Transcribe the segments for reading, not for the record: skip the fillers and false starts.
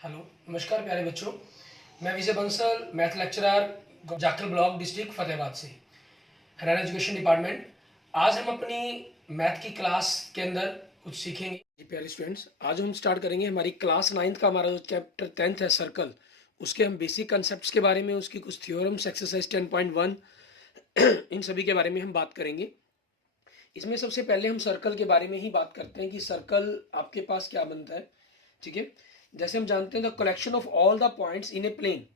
Hello, नमस्कार प्यारे बच्चों। मैं Vijay Bansal, math lecturer, Jakhal block, district Fatehabad से, हरियाणा एजुकेशन डिपार्टमेंट। आज हम अपनी मैथ की क्लास के अंदर कुछ सीखेंगे। जी प्यारे स्टूडेंट्स, आज हम स्टार्ट करेंगे हमारी क्लास 9th का हमारा जो चैप्टर 10th है सर्कल, उसके हम बेसिक कंसेप्ट के बारे में, उसकी कुछ थ्योरम्स, एक्सरसाइज 10.1 इन सभी के बारे में हम बात करेंगे। इसमें सबसे पहले हम सर्कल के बारे में ही बात करते हैं कि सर्कल आपके पास क्या बनता है। ठीक है, जैसे हम जानते हैं the collection of all the points in a plane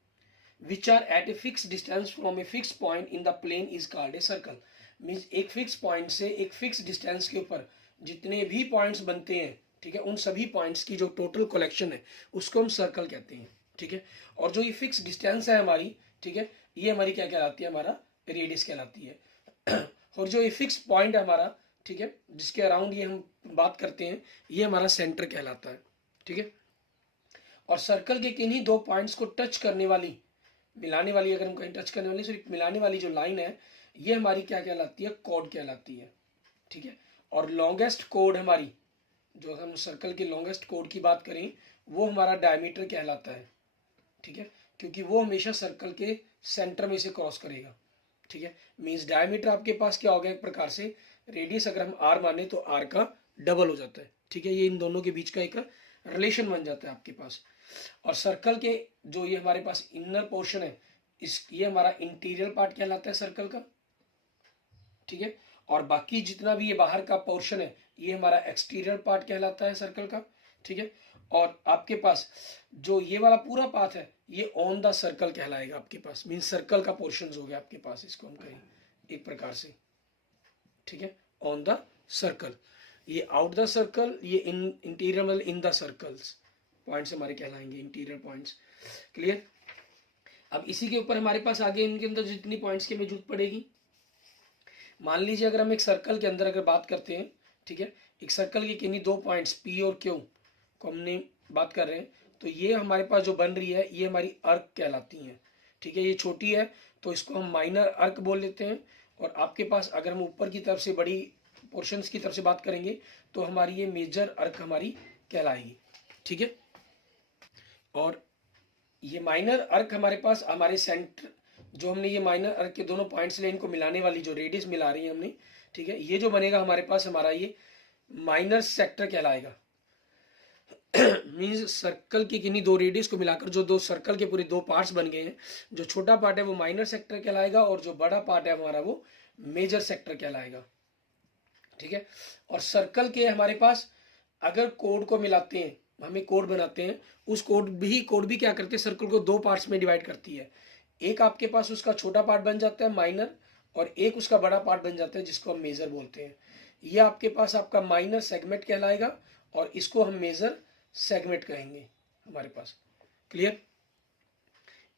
which are at a fix distance from a fix point in the plane is called a circle. Means एक फिक्स पॉइंट से एक फिक्स डिस्टेंस के ऊपर जितने भी points बनते हैं, ठीक है, उन सभी पॉइंट्स की जो टोटल कलेक्शन है उसको हम सर्कल कहते हैं। ठीक है, और जो ये फिक्स डिस्टेंस है हमारी, ठीक है, ये हमारी क्या कहलाती है, हमारा रेडियस कहलाती है। और जो ये फिक्स पॉइंट है हमारा, ठीक है, जिसके अराउंड ये हम बात करते हैं, ये हमारा सेंटर कहलाता है। ठीक है, और सर्कल के किन्हीं दो पॉइंट्स को टच करने वाली, मिलाने वाली, अगर हम कहीं टच करने वाली, सॉरी मिलाने वाली जो लाइन है, ये हमारी क्या कहलाती है, कोड कहलाती है। ठीक है, और लॉन्गेस्ट कोड हमारी, जो हम सर्कल के लॉन्गेस्ट कोड की बात करें, वो हमारा डायमीटर कहलाता है। ठीक है, क्योंकि वो हमेशा सर्कल के सेंटर में से क्रॉस करेगा। ठीक है, मीन्स डायमीटर आपके पास क्या हो गया, एक प्रकार से रेडियस अगर हम आर माने तो आर का डबल हो जाता है। ठीक है, ये इन दोनों के बीच का एक रिलेशन बन जाता है आपके पास। और सर्कल के जो ये हमारे पास इनर पोर्शन है, इस ये हमारा इंटीरियर पार्ट कहलाता है सर्कल का। ठीक है, और बाकी जितना भी ये बाहर का पोर्शन है, ये हमारा एक्सटीरियर पार्ट कहलाता है सर्कल का। ठीक है, और आपके पास जो ये वाला पूरा पाथ है, ये ऑन द सर्कल कहलाएगा आपके पास। मीन सर्कल का पोर्शन हो गया आपके पास, इसको हम कहें एक प्रकार से। ठीक है, ऑन द सर्कल, ये आउट द सर्कल, ये इन इंटीरियर मतलब इन द सर्कल्स पॉइंट्स हमारे कहलाएंगे, इंटीरियर पॉइंट्स। क्लियर। अब इसी के ऊपर हमारे पास आगे इनके अंदर जितनी पॉइंट्स की हमें जरूरत पड़ेगी, मान लीजिए अगर हम एक सर्कल के अंदर अगर बात करते हैं, ठीक है, एक सर्कल के किन्हीं दो पॉइंट्स पी और क्यू को हमने बात कर रहे हैं, तो ये हमारे पास जो बन रही है, ये हमारी अर्क कहलाती हैं। ठीक है, ये छोटी है तो इसको हम माइनर अर्क बोल लेते हैं। और आपके पास अगर हम ऊपर की तरफ से बड़ी पोर्शंस की तरफ से बात करेंगे, तो हमारी ये मेजर अर्क हमारी कहलाएगी। ठीक है, और ये माइनर अर्क हमारे पास हमारे सेंटर, जो हमने ये माइनर अर्क के दोनों पॉइंट्स ले इनको मिलाने वाली जो रेडियस मिला रही है हमने, ठीक है, ये जो बनेगा हमारे पास, हमारा ये माइनर सेक्टर कहलाएगा। मीन्स सर्कल की किन्हीं दो रेडियस को मिलाकर जो दो सर्कल के पूरे दो पार्ट्स बन गए हैं, जो छोटा पार्ट है वो माइनर सेक्टर कहलाएगा, और जो बड़ा पार्ट है हमारा वो मेजर सेक्टर कहलाएगा। ठीक है, और सर्कल के हमारे पास अगर कोड को मिलाते हैं, हमें कोड बनाते हैं, उस कोड भी क्या करते हैं, सर्कल को दो पार्ट्स में डिवाइड करती है। एक आपके पास उसका छोटा पार्ट बन जाता है माइनर, और एक उसका बड़ा पार्ट बन जाता है जिसको हम मेजर बोलते हैं। ये आपके पास आपका माइनर सेगमेंट कहलाएगा, और इसको हम मेजर सेगमेंट कहेंगे हमारे पास। क्लियर।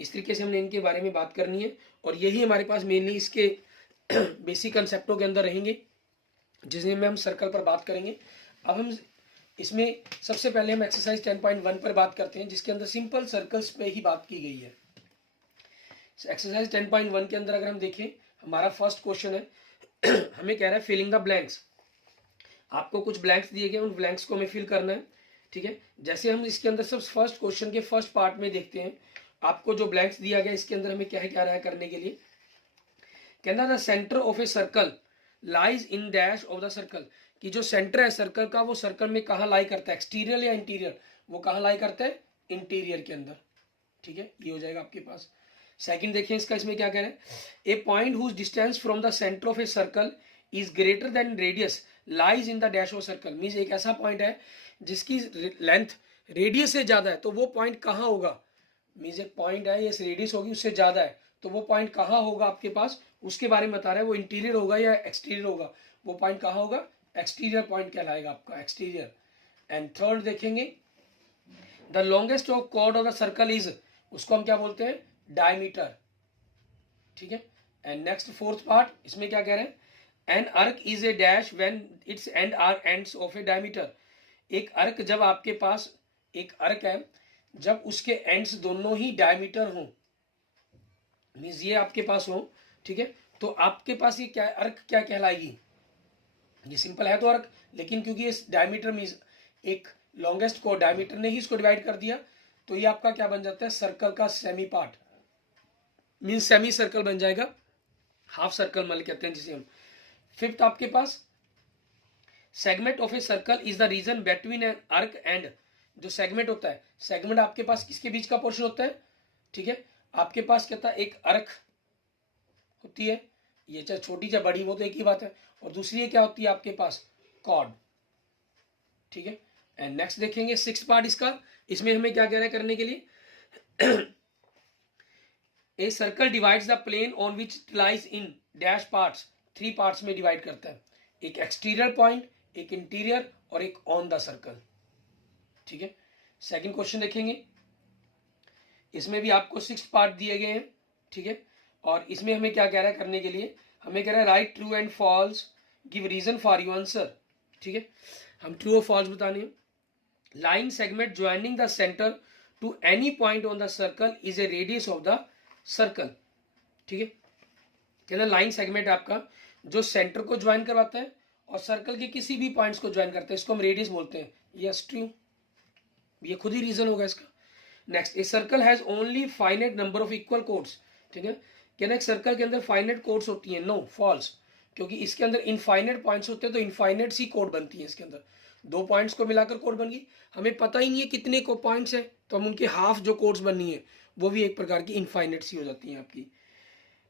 इस तरीके से हमने इनके बारे में बात करनी है, और यही हमारे पास मेनली इसके बेसिक कंसेप्टों के अंदर रहेंगे, जिसमें हम सर्कल पर बात करेंगे। अब हम इसमें सबसे पहले हम एक्सरसाइज 10.1 पर बात करते हैं, जिसके अंदर सिंपल सर्कल्स पे ही बात की गई है। एक्सरसाइज 10.1 के अंदर अगर हम देखें, हमारा फर्स्ट क्वेश्चन है, हमें कह रहा है फिलिंग द ब्लैंक्स। आपको कुछ ब्लैंक्स दिए गए, उन ब्लैंक्स को हमें फिल करना है। ठीक है, जैसे हम इसके अंदर सब फर्स्ट क्वेश्चन के फर्स्ट पार्ट में देखते हैं, आपको जो ब्लैंक्स दिया गया इसके अंदर हमें क्या है, क्या रहा है करने के लिए। कहना the centre of a circle lies in dash of the circle, कि जो सेंटर है सर्कल का, वो सर्कल में कहाँ लाई करता है, एक्सटीरियर या इंटीरियर, वो कहाँ लाई करता है, इंटीरियर के अंदर। ठीक है, ये हो जाएगा आपके पास। सेकंड देखिए इसका, इसमें क्या कह रहे हैं, a point whose distance from the centre of a circle is greater than radius lies in the dash of circle. Means एक ऐसा पॉइंट है जिसकी लेंथ रेडियस से ज्यादा है, तो वो पॉइंट कहाँ होगा। मीन्स एक पॉइंट है, ये रेडियस होगी उससे ज्यादा है, तो वो पॉइंट कहाँ होगा आपके पास, उसके बारे में बता रहा है। वो इंटीरियर होगा या एक्सटीरियर होगा, वो पॉइंट कहाँ होगा, एक्सटीरियर पॉइंट कहलाएगा आपका, एक्सटीरियर। एंड थर्ड देखेंगे, the longest of chord of the circle is, उसको हम क्या बोलते हैं, डायमीटर। ठीक है, एंड नेक्स्ट फोर्थ पार्ट, इसमें क्या कह रहे हैं, an arc is a dash when its end are ends of a diameter. एक अर्क जब आपके पास एक अर्क है, जब उसके एंड्स दोनों ही डायमीटर हों, मीन्स ये आपके पास हो, ठीक है, तो आपके पास ये क्या अर्क क्या कहलाएगी, ये सिंपल है तो अर्क, लेकिन क्योंकि इस डायमीटर मीन्स एक लॉन्गेस्ट को डायमीटर ने ही इसको डिवाइड कर दिया, तो ये आपका क्या बन जाता है, सर्कल का semi part, mean semi circle बन जाएगा, हाफ सर्कल मान कहते हैं जिसे हम। फिफ्थ आपके पास segment of a circle is the region between an arc and, जो सेगमेंट होता है, सेगमेंट आपके पास किसके बीच का पोर्शन होता है, ठीक है, आपके पास कहता है एक अर्क होती है, ये चाहे छोटी चाहे बड़ी वो तो एक ही बात है, और दूसरी क्या होती है आपके पास, कॉर्ड, ठीक है। एंड नेक्स्ट देखेंगे सिक्स पार्ट इसका, इसमें हमें क्या कह रहा है करने के लिए, a circle divides the plane on which lies in dash parts, three parts में डिवाइड करता है, एक एक्सटीरियर पॉइंट, एक इंटीरियर और एक ऑन द सर्कल, ठीक है। सेकंड क्वेश्चन देखेंगे, इसमें भी आपको सिक्स पार्ट दिए गए हैं, ठीक है, और इसमें हमें क्या कह रहा है करने के लिए, हमें कह रहा है right true and false, give reason for your answer, ठीक है, हम ट्रू और फॉल्स बताने हैं। Line segment joining the centre to any point on the circle is a radius of the circle, ठीक है, कहना लाइन सेगमेंट आपका जो सेंटर को ज्वाइन करवाता है और सर्कल के किसी भी पॉइंट्स को ज्वाइन करता है, इसको हम रेडियस बोलते हैं, यस ट्रू, ये खुद ही रीजन होगा इसका। Next, a circle has only finite number of equal codes, ठीक है, कहना एक सर्कल के अंदर फाइनाइट कोड्स होती हैं, नो फॉल्स, क्योंकि इसके अंदर इनफाइनाइट पॉइंट्स होते हैं, तो इनफाइनाइट सी कोड बनती है इसके अंदर, दो पॉइंट्स को मिलाकर कोड बन गई, हमें पता ही नहीं है कितने को पॉइंट्स है, तो हम उनके हाफ जो कोड्स बननी है वो भी एक प्रकार की इनफाइनाइट सी हो जाती है आपकी।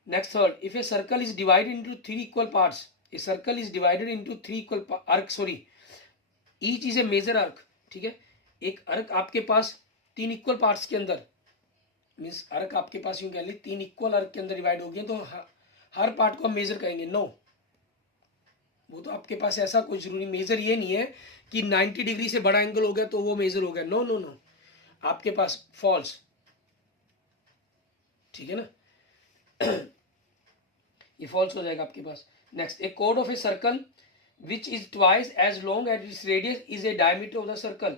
Next third, if a circle is divided into three equal parts, a circle is divided into three equal arc, sorry each is a major arc, ठीक है, एक अर्क आपके पास तीन इक्वल पार्ट्स के अंदर, मीन्स अर्क आपके पास यूं कह ली तीन इक्वल अर्क के अंदर डिवाइड हो गए, तो हर पार्ट को हम मेजर करेंगे, नो, वो तो आपके पास ऐसा कोई जरूरी मेजर ये नहीं है कि 90 डिग्री से बड़ा एंगल हो गया तो वो मेजर हो गया, नो नो नो, आपके पास फॉल्स, ठीक है ना, ये फॉल्स हो जाएगा आपके पास। नेक्स्ट, ए कोड of a circle which is twice as long as its radius is a diameter of the circle,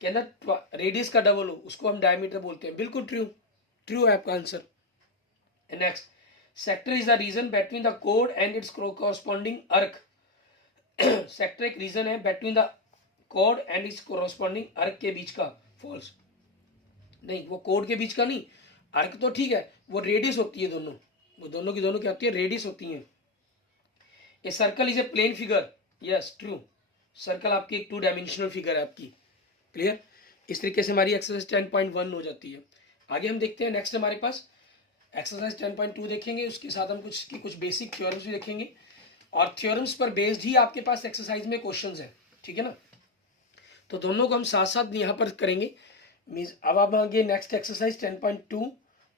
कहना रेडियस का डबल हो उसको हम डायमीटर बोलते हैं, बिल्कुल ट्रू, ट्रू है आपका answer. Next, sector is the region between the code and it's corresponding अर्क, सेक्टर एक रीजन है between the code and it's corresponding अर्क के बीच का, फॉल्स, नहीं वो कोड के बीच का नहीं, अर्क तो ठीक है, वो रेडियस होती है दोनों, वो दोनों की दोनों क्या होती है, रेडियस होती है। A circle is a plane figure, yes true, circle आपकी एक टू डायमेंशनल फिगर है आपकी, क्लियर। इस तरीके से हमारी एक्सरसाइज 10.1 हो जाती है। आगे हम देखते हैं नेक्स्ट हमारे पास एक्सरसाइज 10.2 देखेंगे, उसके साथ हम कुछ बेसिक थ्योरम्स भी देखेंगे, और थ्योरम्स पर बेस्ड ही आपके पास एक्सरसाइज में क्वेश्चंस है, ठीक है ना, तो दोनों को हम साथ साथ यहाँ पर करेंगे। मीन्स अब आप आगे नेक्स्ट एक्सरसाइज 10.2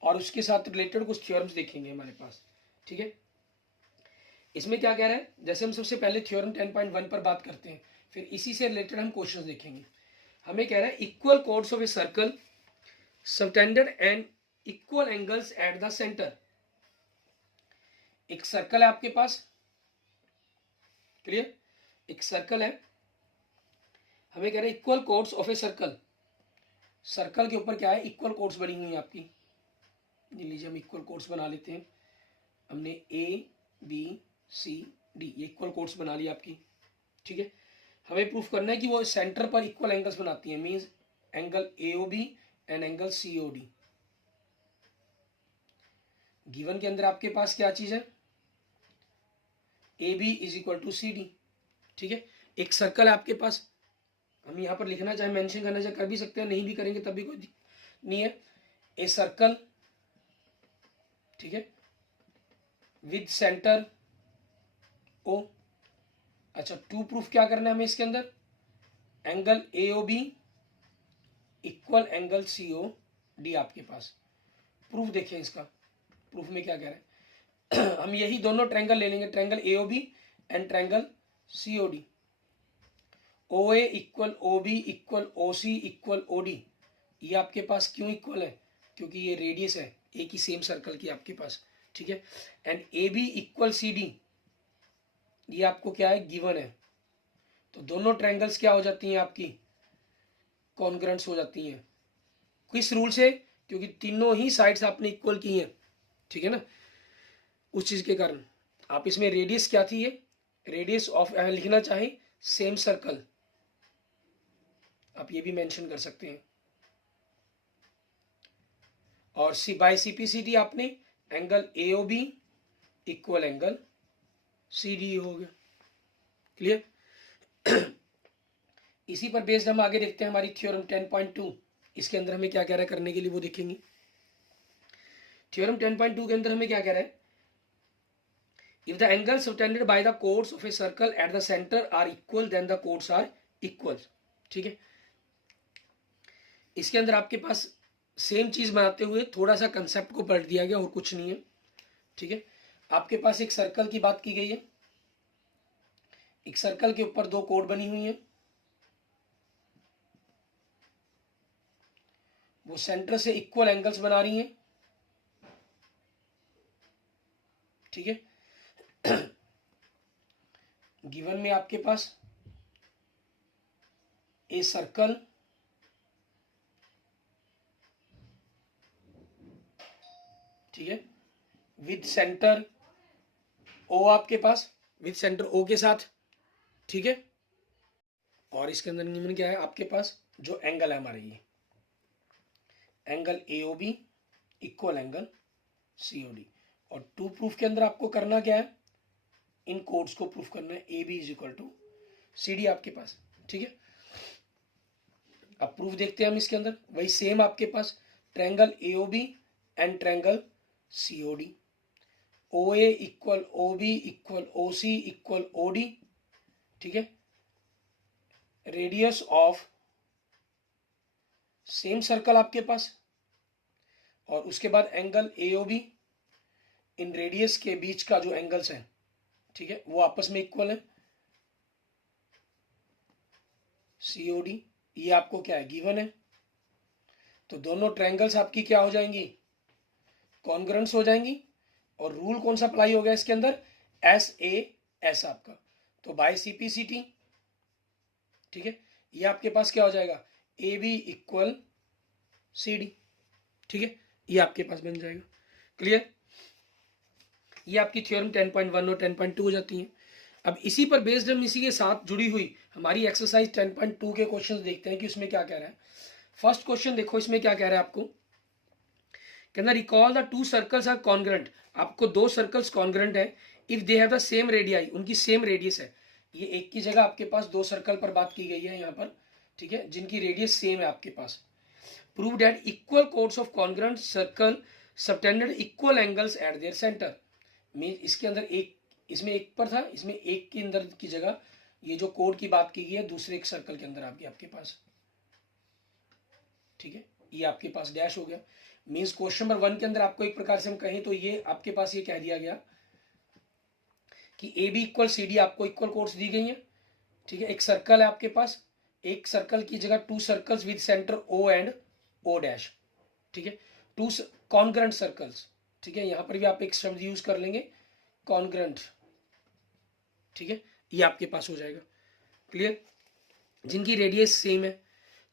और उसके साथ रिलेटेड कुछ थ्योरम्स देखेंगे हमारे पास, ठीक है। इसमें क्या कह रहा है, जैसे हम सबसे पहले थ्योरम 10.1 पर बात करते हैं, फिर इसी से रिलेटेड हम क्वेश्चंस देखेंगे। हमें कह रहा है equal chords of a circle subtended and equal angles eight the centre, एक सर्कल है आपके पास, क्लियर, एक सर्कल है, हमें कह रहे हैं equal chords of a circle, circle के ऊपर क्या है, इक्वल कोड्स बनी हुई है आपकी, लीजिए हम इक्वल कोड्स बना लेते हैं, हमने ए बी सी डी ये इक्वल कोड्स बना ली आपकी, ठीक है। हमें प्रूफ करना है कि वो सेंटर पर इक्वल एंगल्स बनाती है, means angle AOB and angle COD. Given के अंदर आपके पास क्या चीज है, A B is equal to C D, ठीक है। एक सर्कल है आपके पास, हम यहाँ पर लिखना चाहे मेंशन करना चाहे कर भी सकते हैं, नहीं भी करेंगे तब भी कोई नहीं है। ए सर्कल, ठीक है, विद सेंटर ओ, अच्छा टू प्रूफ क्या करना है हमें इसके अंदर, angle AOB equal angle CO D आपके पास। प्रूफ देखिए इसका, प्रूफ में क्या कह रहे हैं हम यही दोनों ट्रायंगल ले लेंगे, triangle AOB and triangle COD. O A equal O B equal O C equal O D, ये आपके पास क्यों इक्वल है, क्योंकि ये रेडियस है एक ही सेम सर्कल की आपके पास, ठीक है। And A B equal C D, ये आपको क्या है, गिवन है, तो दोनों ट्रायंगल्स क्या हो जाती हैं आपकी, कॉन्ग्रुएंट्स हो जाती हैं, किस रूल से, क्योंकि तीनों ही साइड्स आपने इक्वल की हैं, ठीक है ना, उस चीज के कारण। आप इसमें रेडियस क्या थी, ये रेडियस ऑफ लिखना चाहे सेम सर्कल, आप ये भी मेंशन कर सकते हैं, और सी बाय CPCT आपने angle AOB equal angle CD हो गया। क्लियर। इसी पर बेस्ड हम आगे देखते हैं हमारी थ्योरम 10.2। इसके अंदर हमें क्या कह रहा है करने के लिए वो देखेंगे। थ्योरम 10.2 के अंदर हमें क्या कह रहा है, if the angle subtended by the chords of a circle at the centre are equal then the chords are equal. ठीक है, इसके अंदर आपके पास सेम चीज बनाते हुए थोड़ा सा कंसेप्ट को पलट दिया गया और कुछ नहीं है। ठीक है, आपके पास एक सर्कल की बात की गई है, एक सर्कल के ऊपर दो कोड बनी हुई है, वो सेंटर से इक्वल एंगल्स बना रही हैं। ठीक है, गिवन में आपके पास ए सर्कल ठीक है विद सेंटर ओ, आपके पास विद सेंटर ओ के साथ। ठीक है, और इसके अंदर नियम क्या है आपके पास, जो एंगल है हमारे ये angle AOB equal angle COD। और टू प्रूफ के अंदर आपको करना क्या है, इन कोड्स को प्रूफ करना है, AB is equal to CD आपके पास। ठीक है, अब प्रूफ देखते हैं हम इसके अंदर, वही सेम आपके पास triangle AOB and triangle COD, OA equal OB equal OC equal OD। ठीक है, रेडियस ऑफ सेम सर्कल आपके पास, और उसके बाद एंगल AOB, इन रेडियस के बीच का जो एंगल्स है ठीक है वो आपस में इक्वल है, COD ये आपको क्या है गिवन है। तो दोनों ट्रायंगल्स आपकी क्या हो जाएंगी, कॉन्ग्रुएंट्स हो जाएंगी। और रूल कौन सा अप्लाई हो गया इसके अंदर, SAS आपका, तो बाय CPCT। ठीक है, ये आपके पास क्या हो जाएगा, AB इक्वल CD। ठीक है, ये आपके पास बन जाएगा। क्लियर, ये आपकी थ्योरम 10.1 और 10.2 हो जाती हैं। अब इसी पर बेस्ड हम इसी के साथ जुड़ी हुई हमारी एक्सरसाइज 10.2 के क्वेश्चंस देखते हैं कि उसमें क्या कह रहा है। फर्स्ट क्वेश्चन देखो, इसमें क्या कह रहा है आपको, कहना recall the two circles are congruent. आपको दो सर्कल्स कॉन्ग्रुएंट है if they have the same radii, उनकी सेम रेडियस है। ये एक की जगह आपके पास दो सर्कल पर बात की गई है यहाँ पर। ठीक है, जिनकी रेडियस सेम है आपके पास। Prove that equal chords of congruent circle subtended equal angles at their centre. Mean इसके अंदर एक, इसमें एक पर था, इसमें एक के अंदर की जगह ये जो कोड की बात की गई है दूसरे एक सर्कल के अंदर आपके पास। ठीक है, ये आपके पास डैश हो गया। मीन्स क्वेश्चन नंबर 1 के अंदर आपको एक प्रकार से हम कहें तो ये आपके पास ये कह दिया गया कि AB इक्वल CD आपको इक्वल कोड्स दी गई हैं। ठीक है, एक सर्कल है आपके पास, एक सर्कल की जगह to circles with centre O and O dash. ठीक है, टू कॉन्ग्रुएंट सर्कल्स। ठीक है, यहां पर भी आप एक शब्द यूज कर लेंगे कॉन्ग्रुएंट। ठीक है, ये आपके पास हो जाएगा। क्लियर, जिनकी रेडियस सेम है।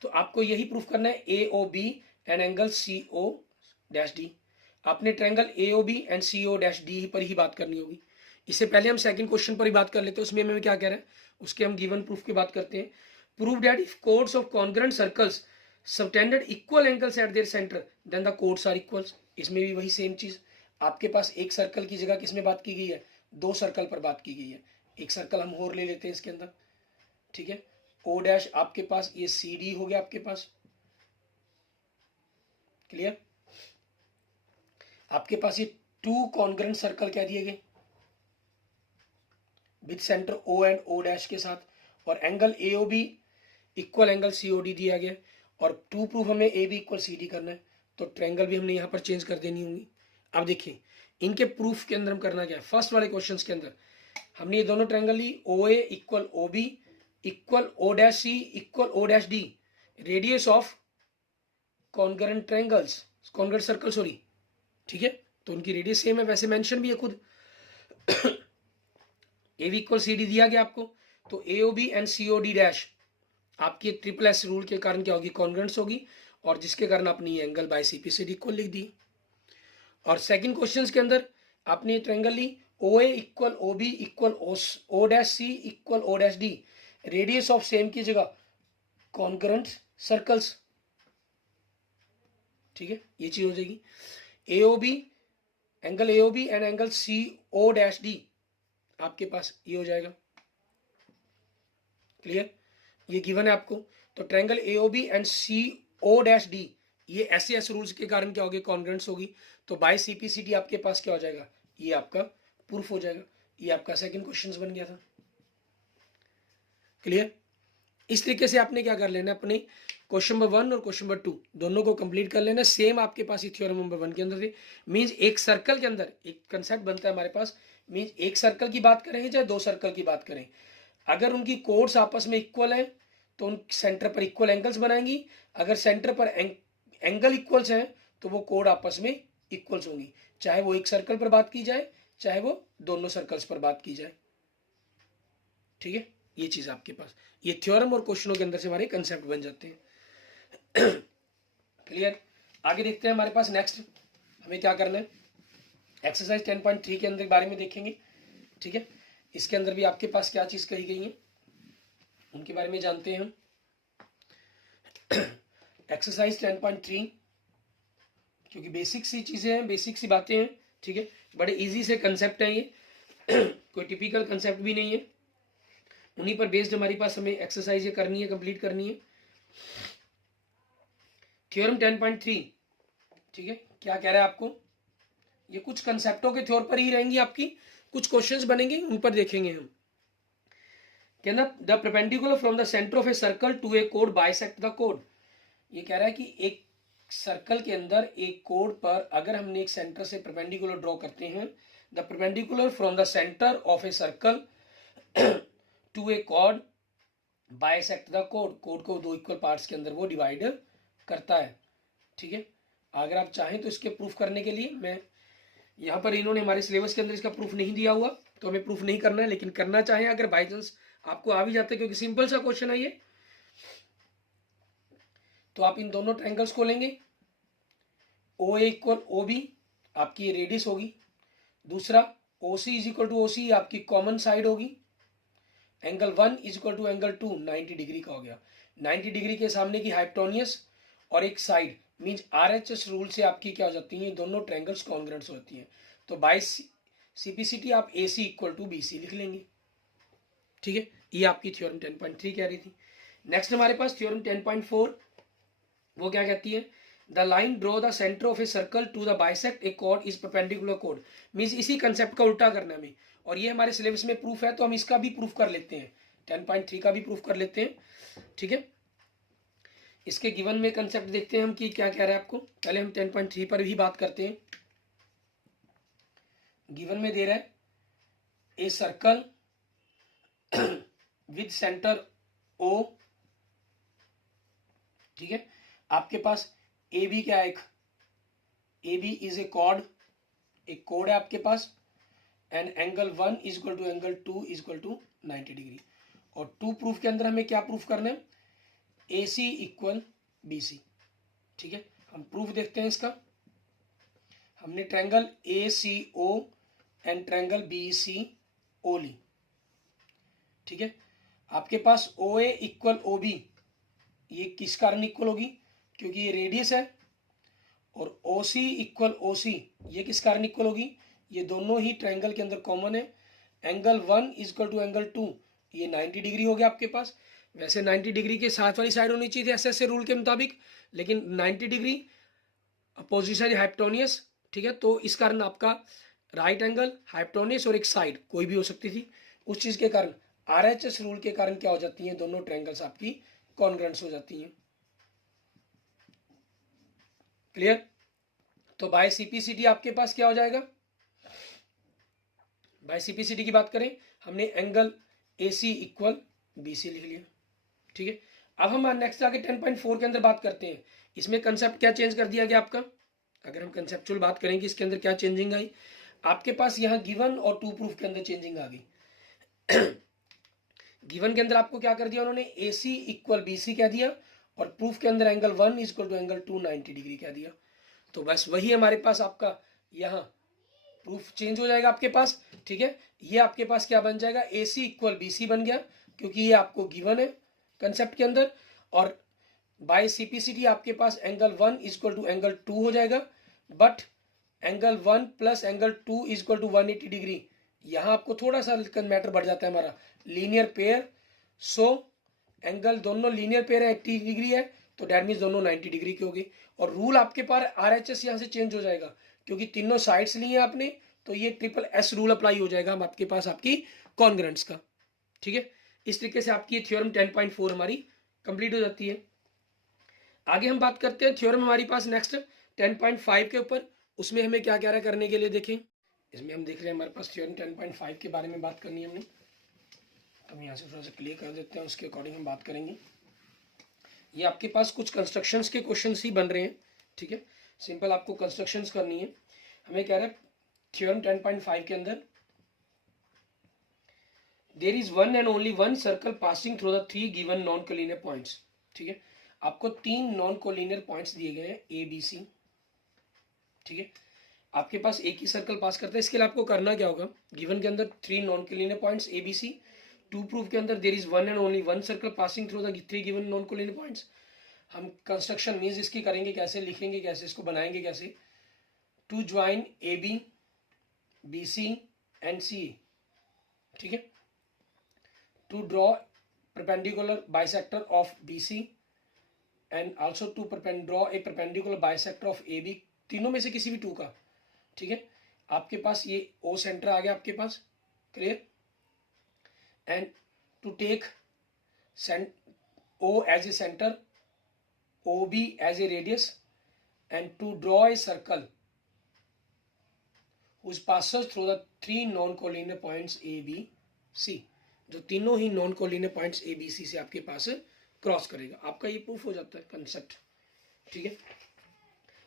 तो आपको यही प्रूफ करना है AOB and angle CO dash D। आपने triangle AOB and CO dash D पर ही बात करनी होगी। इससे पहले हम सेकंड क्वेश्चन पर ही बात कर लेते हैं, उसमें हमें क्या कह रहा है उसके हम गिवन प्रूफ की बात करते हैं। Prove that if chords of congruent circles subtended equal angles at their centre then the chords are equals. इसमें भी वही सेम चीज, आपके पास एक सर्कल की जगह किसमें बात की गई है, दो सर्कल पर बात की गई है। एक सर्कल हम और ले लेते हैं इसके अंदर। ठीक है, O डैश आपके पास ये CD हो गया आपके पास। क्लियर, आपके पास ये टू कॉन्ग्रुएंट सर्कल क्या दिए गए with centre O and O dash के साथ, और angle AOB equal angle COD दिया गया। और टू प्रूफ हमें AB इक्वल CD करना है, तो ट्रायंगल भी हमने यहाँ पर चेंज कर देनी होंगी। अब देखिए इनके प्रूफ के अंदर हम करना क्या है, फर्स्ट वाले क्वेश्चंस के अंदर हमने ये दोनों ट्रायंगल ली, OA equal OB equal O dash C equal O dash D, radius of congruent triangles, congruent circle sorry. ठीक है, तो उनकी रेडियस सेम है, वैसे मेंशन भी है खुद। AB इक्वल CD दिया गया आपको, तो AOB एंड COD डैश आपकी ट्रिपल S रूल के कारण क्या होगी, कॉन्ग्रुएंट्स होगी, और जिसके कारण आपने एंगल बाय CPCD इक्वल लिख दी। और सेकंड क्वेश्चन के अंदर आपने ट्रायंगल ली OA equal OB equal O dash C equal O dash D, radius of same की जगह कॉन्ग्रुएंट सर्कल्स। ठीक है, ये चीज हो जाएगी। AOB, angle AOB and angle CO-D आपके पास ये हो जाएगा। क्लियर, ये गिवन है आपको। तो ट्रायंगल AOB एंड CO-D ये SAS रूल्स के कारण क्या होगी, कॉन्ग्रुएंट्स होगी। तो बाय CPCT आपके पास क्या हो जाएगा, ये आपका प्रूफ हो जाएगा। ये आपका सेकंड क्वेश्चन बन गया था। क्लियर, इस तरीके से आपने क्या कर लेना, अपने क्वेश्चन नंबर 1 और क्वेश्चन नंबर 2 दोनों को कंप्लीट कर लेना। सेम आपके पास ही थ्योरम नंबर 1 के अंदर थे। मींस एक सर्कल के अंदर एक कंसेप्ट बनता है हमारे पास। मींस एक सर्कल की बात करें चाहे दो सर्कल की बात करें, अगर उनकी कोड्स आपस में इक्वल है तो उन सेंटर पर इक्वल एंगल्स बनाएंगी। अगर सेंटर पर एंगल इक्वल्स हैं तो वो कोड आपस में इक्वल्स होंगी, चाहे वो एक सर्कल पर बात की जाए चाहे वो दोनों सर्कल्स पर बात की जाए। ठीक है, ये चीज आपके पास, ये थ्योरम और क्वेश्चनों के अंदर से हमारे कंसेप्ट बन जाते हैं। क्लियर, आगे देखते हैं हमारे पास नेक्स्ट हमें क्या करना है। एक्सरसाइज 10.3 के अंदर बारे में देखेंगे। ठीक है, इसके अंदर भी आपके पास क्या चीज कही गई है उनके बारे में जानते हैं हम। एक्सरसाइज 10.3 क्योंकि बेसिक सी चीजें हैं, बेसिक सी बातें हैं। ठीक है, बड़े इजी से कंसेप्ट है ये। कोई टिपिकल कंसेप्ट भी नहीं है, उन्हीं पर बेस्ड हमारे पास हमें एक्सरसाइज करनी है, कंप्लीट करनी है। थ्योरम 10.3, ठीक है, क्या कह रहा है आपको, ये कुछ कंसेप्टों के थ्योर पर ही रहेंगी आपकी, कुछ क्वेश्चंस बनेंगे उन पर देखेंगे हम। कहना the perpendicular from the centre of a circle to A code bisect the code. ये कह रहा है कि एक सर्कल के अंदर एक कोड पर अगर हमने एक सेंटर से परपेंडिकुलर ड्रॉ करते हैं, the perpendicular from the centre of a circle to A code bisect the code, code को दो इक्वल पार्ट्स के अंदर वो डिवाइड करता है। ठीक है, अगर आप चाहें तो इसके प्रूफ करने के लिए मैं यहाँ पर, इन्होंने हमारे सिलेबस के अंदर इसका प्रूफ नहीं दिया हुआ तो हमें प्रूफ नहीं करना है, लेकिन करना चाहें अगर बाई चांस आपको आ भी जाता है, क्योंकि सिंपल सा क्वेश्चन है ये, तो आप इन दोनों ट्रायंगल्स को लेंगे। OA इक्वल OB आपकी रेडियस होगी, दूसरा OC is equal to OC आपकी कॉमन साइड होगी। Angle 1 is equal to angle 2 90 degree का हो गया। 90 डिग्री के सामने की हाइपोटेन्यूज और एक साइड मींस RHS रूल से आपकी क्या हो जाती है, दोनों ट्रायंगल्स कॉन्ग्रुएंट्स होती हैं। तो बाय CPCT आप AC इक्वल टू BC लिख लेंगे। ठीक है, ये आपकी थ्योरम 10.3 कह रही थी। नेक्स्ट हमारे पास थ्योरम 10.4, वो क्या कहती है, the line draw the centre of a circle to the bisect A code is perpendicular code. Means इसी कंसेप्ट का उल्टा करना है हमें, और ये हमारे सिलेबस में प्रूफ है तो हम इसका भी प्रूफ कर लेते हैं, 10.3 का भी प्रूफ कर लेते हैं। ठीक है, इसके गिवन में कंसेप्ट देखते हैं हम कि क्या कह रहा है आपको। पहले हम 10.3 पर भी बात करते हैं। गिवन में दे रहा है a circle with centre O। ठीक है, आपके पास AB क्या है, एक AB इज ए कॉर्ड, एक कोड है आपके पास, and angle 1 is equal to angle 2 is equal to 90 degree. और 2 प्रूफ के अंदर हमें क्या प्रूफ करना है, AC इक्वल BC। ठीक है, हम प्रूफ देखते हैं इसका। हमने triangle ACO and triangle BCO ली। ठीक है, आपके पास OA इक्वल OB, ये किस कारण इक्वल होगी, क्योंकि ये रेडियस है, और OC इक्वल OC ये किस कारण इक्वल होगी, ये दोनों ही ट्रायंगल के अंदर कॉमन है। Angle 1 is equal to angle 2 ये 90 डिग्री हो गया आपके पास। वैसे 90 डिग्री के साथ वाली साइड होनी चाहिए थी SSA रूल के मुताबिक, लेकिन 90 डिग्री अपोजिट साइड हाइपोटेन्यूज। ठीक है, तो इस कारण आपका राइट एंगल, हाइपोटेन्यूज और एक साइड कोई भी हो सकती थी, उस चीज के कारण RHS रूल के कारण क्या हो जाती हैं, दोनों ट्रायंगल्स आपकी कॉन्ग्रुएंट्स हो जाती हैं। क्लियर, तो बाय CPCT आपके पास क्या हो जाएगा, बाय CPCT की बात करें, हमने एंगल AC इक्वल BC लिख लिया। ठीक है, अब हम नेक्स्ट आगे 10.4 के अंदर बात करते हैं। इसमें कंसेप्ट क्या चेंज कर दिया गया आपका, अगर हम कंसेप्चुअल बात करेंगे इसके अंदर क्या चेंजिंग आई, आपके पास यहाँ गिवन और 2 प्रूफ के अंदर चेंजिंग आ गई। गिवन के अंदर आपको क्या कर दिया उन्होंने, AC इक्वल BC कह दिया, और प्रूफ के अंदर angle 1 is equal to angle 2 90 degree कह दिया। तो बस वही हमारे पास आपका यहाँ प्रूफ चेंज हो जाएगा आपके पास। ठीक है, ये आपके पास क्या बन जाएगा, AC इक्वल BC बन गया, क्योंकि ये आपको गिवन है कंसेप्ट के अंदर, और बाय CPCT आपके पास angle 1 is equal to angle 2 हो जाएगा, but angle 1 plus angle 2 is equal to 180 degree. यहाँ आपको थोड़ा सा मैटर बढ़ जाता है हमारा लीनियर पेयर, सो एंगल दोनों लीनियर पेयर है 80 डिग्री है, तो डैट मीन्स दोनों 90 डिग्री के होगी। और रूल आपके पास RHS यहाँ से चेंज हो जाएगा, क्योंकि तीनों साइड्स ली है आपने, तो ये ट्रिपल S रूल अप्लाई हो जाएगा आपके पास आपकी कॉन्ग्रेंट्स का। ठीक है, इस तरीके से आपकी थ्योरम 10.4 हमारी कंप्लीट हो जाती है। आगे हम बात करते हैं थ्योरम हमारी पास नेक्स्ट 10.5 के ऊपर। उसमें हमें क्या क्या करने के लिए देखें, इसमें हम देख रहे हैं हमारे पास थ्योरम 10.5 के बारे में बात करनी है हमने, तो हम यहाँ से थोड़ा सा क्लियर कर देते हैं, उसके अकॉर्डिंग हम बात करेंगे। ये आपके पास कुछ कंस्ट्रक्शंस के क्वेश्चंस ही बन रहे हैं। ठीक है, सिंपल आपको कंस्ट्रक्शंस करनी है। हमें कह रहा है थ्योरम 10.5 के अंदर there is one and only one circle passing through the 3 given non collinear points. ठीक है, आपको 3 नॉन कोलिनियर पॉइंट्स दिए गए हैं ABC। ठीक है, आपके पास एक ही सर्कल पास करता है। इसके लिए आपको करना क्या होगा, गिवन के अंदर 3 non collinear points ABC, to proof के अंदर there is one and only one circle passing through the 3 given non collinear points. हम कंस्ट्रक्शन मीन्स इसकी करेंगे कैसे, लिखेंगे कैसे, इसको बनाएंगे कैसे, to join AB BC and CA। ठीक है, to draw perpendicular bisector of BC and also to draw a perpendicular bisector of AB, तीनों में से किसी भी 2 का। ठीक है, आपके पास ये O सेंटर आ गया आपके पास, clear, and to take O as a centre, OB as a radius, and to draw a circle which passes through the 3 non-collinear points A, B, C, जो तीनों ही नॉन कोलिनियर पॉइंट्स ABC से आपके पास cross करेगा। आपका ये proof हो जाता है कंसेप्ट। ठीक है,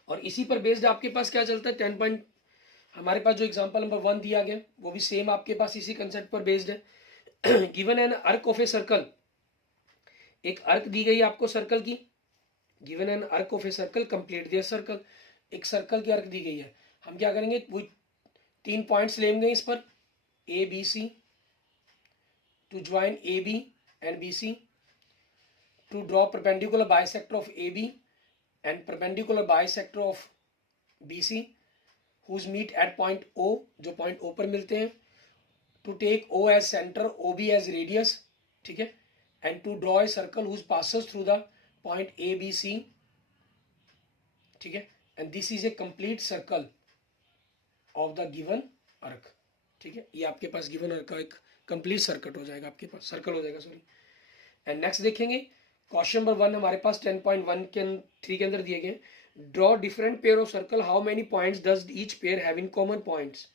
और इसी पर बेस्ड आपके पास क्या चलता है 10 हमारे पास जो एग्जांपल नंबर 1 दिया गया वो भी सेम आपके पास इसी कंसेप्ट पर बेस्ड है। Given an arc of a circle, एक अर्क दी गई आपको सर्कल की, given an arc of a circle complete their circle, एक सर्कल की अर्क दी गई है। हम क्या करेंगे, वो 3 पॉइंट्स लेंगे इस पर ABC, to join AB and BC, to draw perpendicular bisector of AB and perpendicular bisector of BC whose meet at point O, जो पॉइंट O पर मिलते हैं, to take O as centre, OB as radius. ठीक है, and to draw a circle whose passes through the point ABC। ठीक है, and this is a complete circle of the given arc. ठीक है, ये आपके पास गिवन अर्क का एक कंप्लीट सर्कल हो जाएगा, आपके पास सर्कल हो जाएगा, सॉरी। एंड नेक्स्ट देखेंगे क्वेश्चन नंबर 1 हमारे पास 10.1 के 3 के अंदर दिए गए, draw different pair of circle, how many points does each pair have in common points.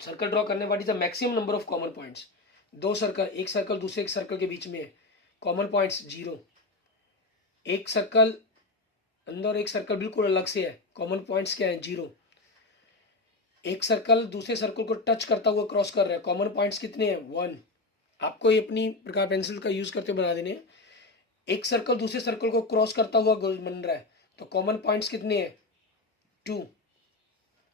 Circle draw करने, what is the maximum number of common points. 2 circle, एक circle दूसरे एक सर्कल के बीच में है, कॉमन पॉइंट्स 0। एक सर्कल अंदर, एक सर्कल बिल्कुल अलग से है, कॉमन पॉइंट्स क्या है 0। एक सर्कल दूसरे सर्कल को टच करता हुआ क्रॉस कर रहा है, कॉमन पॉइंट्स कितने हैं 1। आपको ये अपनी प्रकार पेंसिल का यूज करते बना देने हैं। एक सर्कल दूसरे सर्कल को क्रॉस करता हुआ बन रहा है, तो कॉमन पॉइंट्स कितने हैं 2।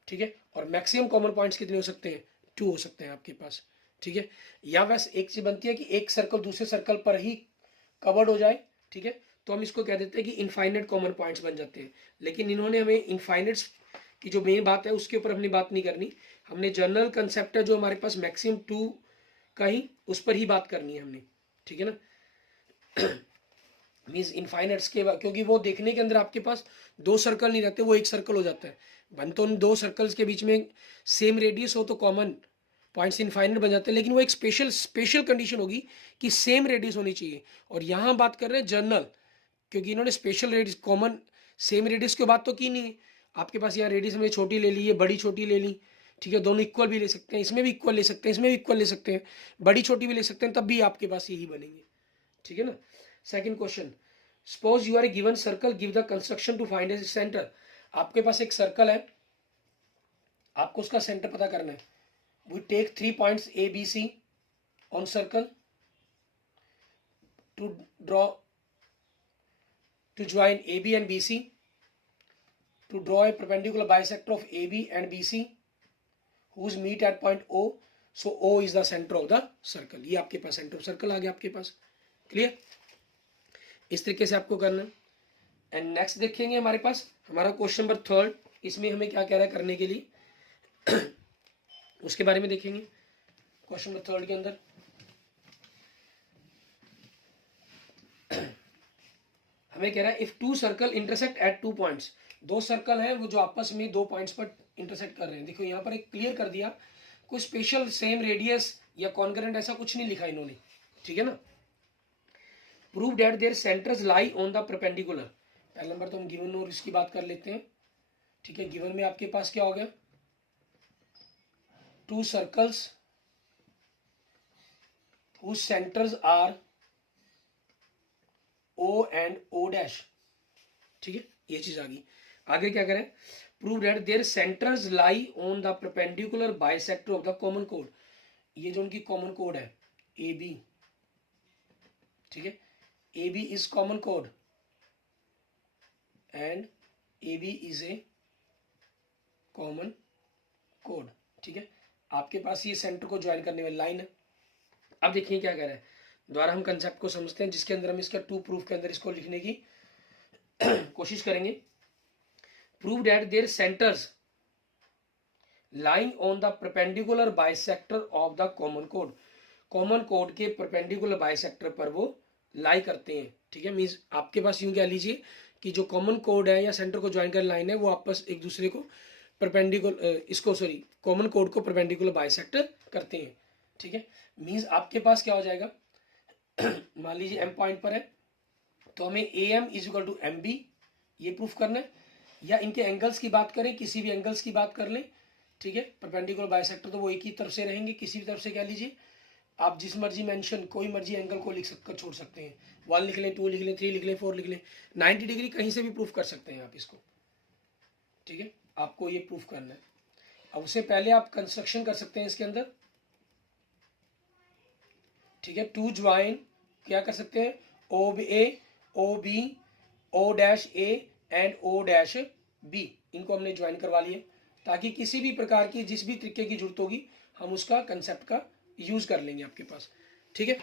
ठीक है, और मैक्सिमम कॉमन पॉइंट्स कितने हो सकते हैं 2 हो सकते हैं आपके पास। ठीक है, या वैसे एक चीज बनती है कि एक सर्कल दूसरे सर्कल पर ही कवर्ड हो जाए। ठीक है, तो हम इसको कह देते हैं कि इनफाइनाइट कॉमन पॉइंट्स बन जाते हैं। लेकिन इन्होंने हमें इनफाइनाइट्स की जो मेन बात है उसके ऊपर हमने बात नहीं करनी, हमने जनरल कंसेप्ट है जो हमारे पास मैक्सिमम 2 का ही, उस पर ही बात करनी है हमने। ठीक है ना, मीन्स इनफाइनाइट्स के, क्योंकि वो देखने के अंदर आपके पास 2 सर्कल नहीं रहते, वो एक सर्कल हो जाता है। बन तो उन 2 सर्कल्स के बीच में सेम रेडियस हो तो कॉमन पॉइंट्स इनफाइनाइट बन जाते हैं, लेकिन वो एक स्पेशल कंडीशन होगी कि सेम रेडियस होनी चाहिए। और यहाँ बात कर रहे हैं जनरल, क्योंकि इन्होंने special radius, common same radius की बात तो की नहीं है। आपके पास यहाँ रेडियस हमने छोटी ले ली है, बड़ी छोटी ले ली। ठीक है, दोनों इक्वल भी ले सकते हैं, इसमें भी इक्वल ले सकते हैं, इसमें भी इक्वल ले सकते हैं, बड़ी छोटी भी ले सकते हैं, तब भी आपके पास यही बनेंगे। ठीक है ना। Second question, suppose you are a given circle, give the construction to find a centre. आपके पास एक सर्कल है, आपको उसका सेंटर पता करना है। We take 3 points ABC on circle to join AB and BC, to draw a perpendicular bisector of AB and BC whose meet at point O, so O is the center of the circle। ये आपके पास centre of circle आ गया आपके पास, clear. इस तरीके से आपको करना है। एंड नेक्स्ट देखेंगे हमारे पास हमारा क्वेश्चन नंबर 3, इसमें हमें क्या कह रहा है करने के लिए उसके बारे में देखेंगे। क्वेश्चन नंबर 3 के अंदर हमें कह रहा है if two circle intersect at 2 points, दो सर्कल हैं वो जो आपस में 2 पॉइंट्स पर इंटरसेक्ट कर रहे हैं। देखो यहाँ पर एक क्लियर कर दिया, कोई स्पेशल सेम रेडियस या कॉन्करेंट ऐसा कुछ नहीं लिखा इन्होंने, ठीक है ना। Prove that there centres lie on the perpendicular, पहले नंबर तो हम गिवन और इसकी बात कर लेते हैं, ठीक है। गिवन में आपके पास क्या हो गया, 2 circles whose centers are O and O dash, ठीक है, ये चीज आ गई। आगे क्या करें, prove that there centres lie on the perpendicular bisector of the common code, ये जो उनकी कॉमन कोड है ए बी, ठीक है, A B is common code and A B is a common code, ठीक है। आपके पास ये सेंटर को ज्वाइन करने वाली लाइन है। अब देखिए क्या कह रहा है, द्वारा हम कंसेप्ट को समझते हैं जिसके अंदर हम इसका 2 प्रूफ के अंदर इसको लिखने की कोशिश करेंगे। Prove that there centres lying on the perpendicular bisector of the common code, common code के परपेंडिकुलर बाइसेक्टर पर वो लाई करते हैं, ठीक है। मींस आपके पास यूं कह लीजिए कि जो कॉमन कोड है या सेंटर को ज्वाइन कर लाइन है वो आपस एक दूसरे को परपेंडिकुलर इसको सॉरी कॉमन कोड को परपेंडिकुलर बाइसेक्टर करते हैं, ठीक है। मींस आपके पास क्या हो जाएगा मान लीजिए एम पॉइंट पर है तो हमें A M is equal to M B ये प्रूफ करना है, या इनके एंगल्स की बात करें, किसी भी एंगल्स की बात कर लें, ठीक है। परपेंडिकुलर बाइसेक्टर तो वो एक ही तरफ से रहेंगे, किसी भी तरफ से कह लीजिए आप जिस मर्जी मेंशन कोई मर्जी एंगल को लिख सककर छोड़ सकते हैं, 1 लिख लें, 2 लिख लें, 3 लिख लें, 4 लिख लें, 90 डिग्री कहीं से भी प्रूफ कर सकते हैं आप इसको, ठीक है। आपको ये प्रूफ करना है। अब उससे पहले आप कंस्ट्रक्शन कर सकते हैं इसके अंदर, ठीक है। टू ज्वाइन क्या कर सकते हैं, O A, O B, O dash A and O dash B, इनको हमने ज्वाइन करवा लिए ताकि किसी भी प्रकार की जिस भी तरीके की जरूरत होगी हम उसका कंसेप्ट का यूज कर लेंगे आपके पास, ठीक है।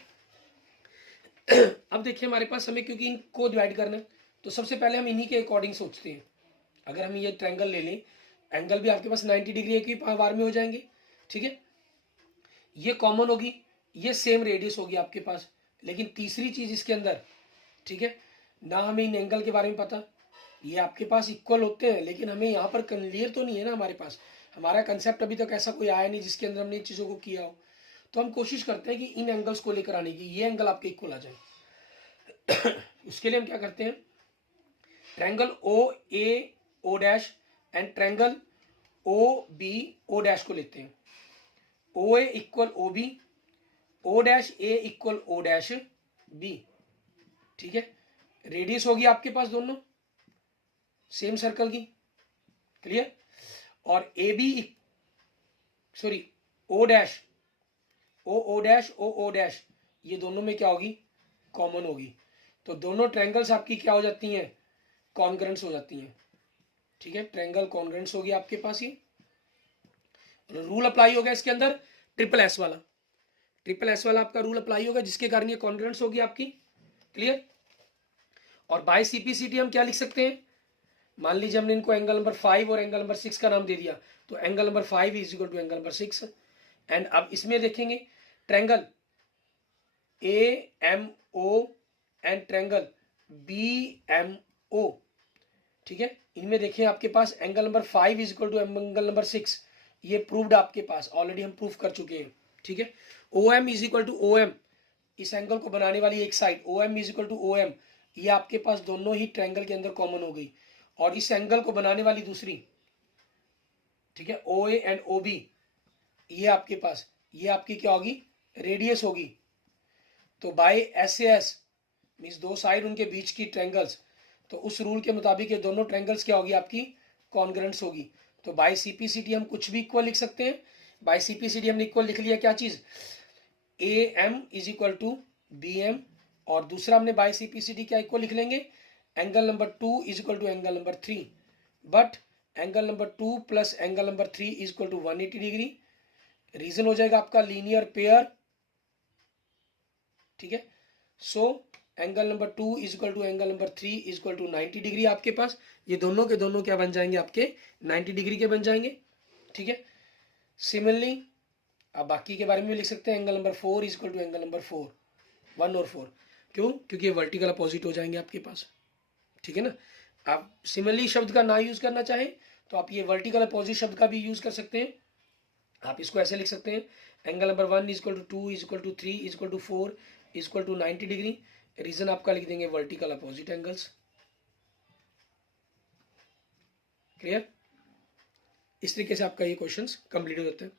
अब देखिए हमारे पास हमें क्योंकि इनको डिवाइड करना है तो सबसे पहले हम इन्हीं के अकॉर्डिंग सोचते हैं। अगर हम ये ट्रायंगल ले लें, एंगल भी आपके पास 90 डिग्री एक ही बार में हो जाएंगे, ठीक है। ये कॉमन होगी, ये सेम रेडियस होगी आपके पास, लेकिन तीसरी चीज इसके अंदर, ठीक है, ना हमें इन एंगल के बारे में पता, ये आपके पास इक्वल होते हैं लेकिन हमें यहाँ पर क्लियर तो नहीं है ना, हमारे पास हमारा कंसेप्ट अभी तक ऐसा कोई आया नहीं जिसके अंदर हमने इन चीज़ों को किया हो। तो हम कोशिश करते हैं कि इन एंगल्स को लेकर आने की, ये एंगल आपके इक्वल आ जाए उसके लिए हम क्या करते हैं, triangle O A O dash and triangle O B O dash को लेते हैं। O A equal O B, O dash A equal O dash B, ठीक है। रेडियस होगी आपके पास दोनों सेम सर्कल की, क्लियर। और A B sorry O dash O dash O dash ये दोनों में क्या होगी, कॉमन होगी। तो दोनों ट्रायंगल्स आपकी क्या हो जाती हैं, कॉन्ग्रेंट्स हो जाती हैं, ठीक है। ट्रायंगल कॉन्ग्रेंट्स होगी आपके पास। ये रूल अप्लाई होगा इसके अंदर ट्रिपल एस वाला, ट्रिपल एस वाला आपका रूल अप्लाई होगा जिसके कारण ये कॉन्ग्रेंट्स होगी आपकी, क्लियर। और बाय सीपीसीटी हम क्या लिख सकते हैं, मान लीजिए हमने इनको एंगल नंबर 5 और एंगल नंबर 6 का नाम दे दिया, तो angle number 5 is equal to angle number 6। And अब इसमें देखेंगे triangle A M O and triangle B M O, ठीक है। इनमें देखें आपके पास angle number 5 is equal to angle number 6, ये प्रूव्ड आपके पास ऑलरेडी हम प्रूफ कर चुके हैं, ठीक है। O M is equal to O M, इस एंगल को बनाने वाली एक side O M is equal to O M, ये आपके पास दोनों ही ट्रायंगल के अंदर कॉमन हो गई। और इस एंगल को बनाने वाली दूसरी, ठीक है, ओ ए एंड ओ बी, ये आपके पास ये आपकी क्या होगी, रेडियस होगी। तो by S A S means दो साइड उनके बीच की ट्रायंगल्स, तो उस रूल के मुताबिक ये दोनों ट्रायंगल्स क्या होगी आपकी, कॉन्ग्रेंट्स होगी। तो बाय सीपीसीटी हम कुछ भी इक्वल लिख सकते हैं। बाय सीपीसीटी हमने इक्वल लिख लिया क्या चीज, A M is equal to B M, और दूसरा हमने बाय सीपीसीटी क्या इक्वल लिख लेंगे, angle number 2 is equal to angle number 3, but angle number 2 plus angle number 3 is equal to 180 degree. Reason हो जाएगा आपका लीनियर पेयर, ठीक है। So angle number 2 is equal to angle number 3 is equal to 90 degree आपके पास। ये दोनों के दोनों क्या बन जाएंगे आपके 90 डिग्री के बन जाएंगे, ठीक है। सिमिलरली आप बाकी के बारे में भी लिख सकते हैं, angle number 4 is equal to angle number 4, 1 और 4। क्यों? क्योंकि ये वर्टिकल अपोजिट हो जाएंगे आपके पास, ठीक है ना। आप सिमिलरली शब्द का ना यूज करना चाहें तो आप ये वर्टिकल अपोजिट शब्द का भी यूज कर सकते हैं। आप इसको ऐसे लिख सकते हैं, angle number 1 is equal to 2 is equal to 3 is equal to 4 is equal to 90 degree. Reason आपका लिख देंगे वर्टिकल अपोजिट एंगल्स। क्लियर? इस तरीके से आपका ये क्वेश्चंस कंप्लीट हो जाते हैं।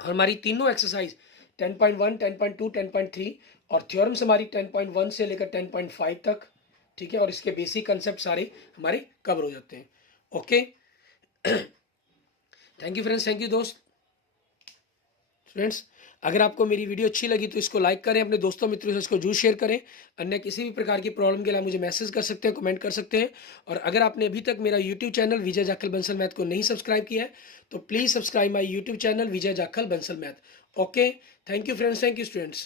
और हमारी तीनों एक्सरसाइज 10.1, 10.2, 10.3 और थ्योरम्स हमारी 10.1 से लेकर 10.5 तक, ठीक है। और इसके बेसिक कंसेप्ट सारे हमारे कवर हो जाते हैं। Okay, thank you friends, thank you दोस्त। फ्रेंड्स, अगर आपको मेरी वीडियो अच्छी लगी तो इसको लाइक करें, अपने दोस्तों मित्रों से इसको जरूर शेयर करें। अन्य किसी भी प्रकार की प्रॉब्लम के लिए मुझे मैसेज कर सकते हैं, कमेंट कर सकते हैं। और अगर आपने अभी तक मेरा यूट्यूब चैनल विजय जाखल बंसल मैथ को नहीं सब्सक्राइब किया है तो please subscribe my YouTube channel Vijay Jakhal Bansal math. Okay, thank you friends, thank you students.